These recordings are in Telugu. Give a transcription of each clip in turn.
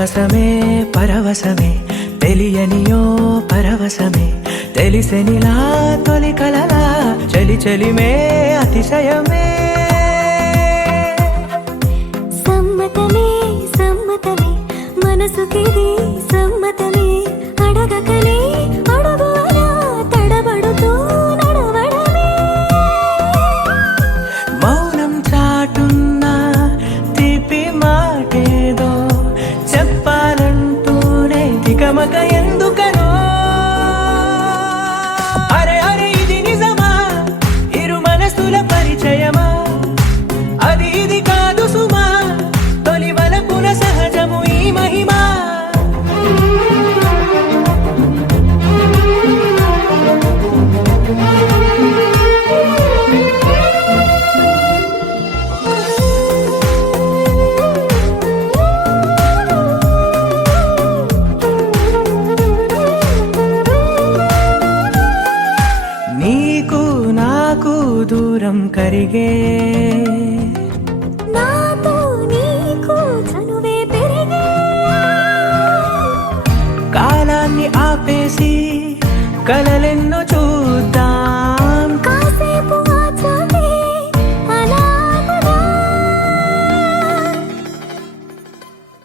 పరవశమే పరవశమే తెలియనియో పరవశమే తెలిసెనిలా తొలి కలలా చలి చలిమే అతిశయమే సమ్మతమే సమ్మతమే మనసుకిది సమ్మతమే అడగకనే అడుగునా తడబడుతూ నడవడమే మౌనం చాటున్న తీపి మాటేదో చెప్పాలంటూనే తికమక ఎందుకనో అరే అరే ఇది నిజమా ఇరు మనసుల పరిచయమా అది ఇది కాదు సుమా తొలి వలపున సహజము ఈ మహిమా నీకు నాకు దూరం కరిగే నాతో నీకు చనువే పెరిగే కాలాన్ని ఆపేసి కలలెన్నో చూద్దాం కాసేపు ఆచమే అలాగలా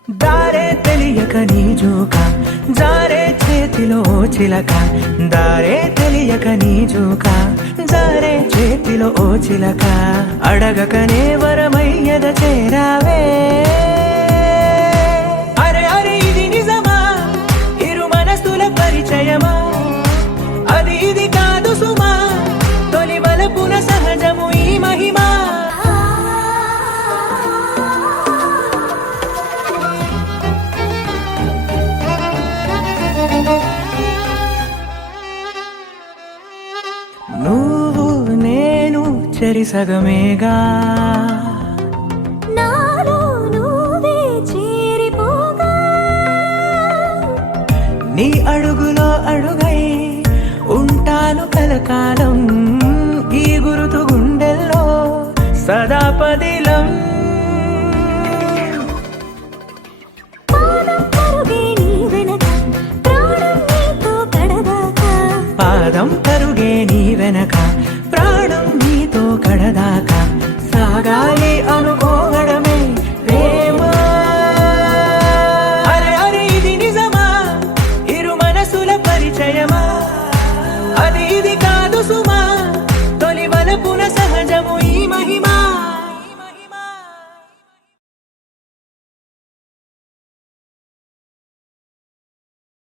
దారే తెలియక నీ జోక జారే చేతిలో చిలక దారే తెలియక నీ జోక జారే చేతిలో ఓ చిలక అడగకనే వరమయ్యద చేరావే అరే అరే ఇది నిజమా ఇరు మనసుల పరిచయమా అది ఇది కాదు సుమా తొలి వలపున సహజము ఈ మహిమా నువ్వు నేను చెరిసగమేగా నాలో నువ్వే చేరిపోగా నీ అడుగులో అడుగై ఉంటాను కలకాలం ఈ గురుతు గుండెల్లో సదా పదిలం పాదం కరుగే నీ వెనక ప్రాణం నీతో కడదాకా పాదం కరుగే నీ వెనక ప్రాణం నీతో కడదాకా సాగాలి అనుకోవడమే ప్రేమ అరే అరే ఇది నిజమా ఇరు మనసుల పరిచయమా అది ఇది కాదు సుమా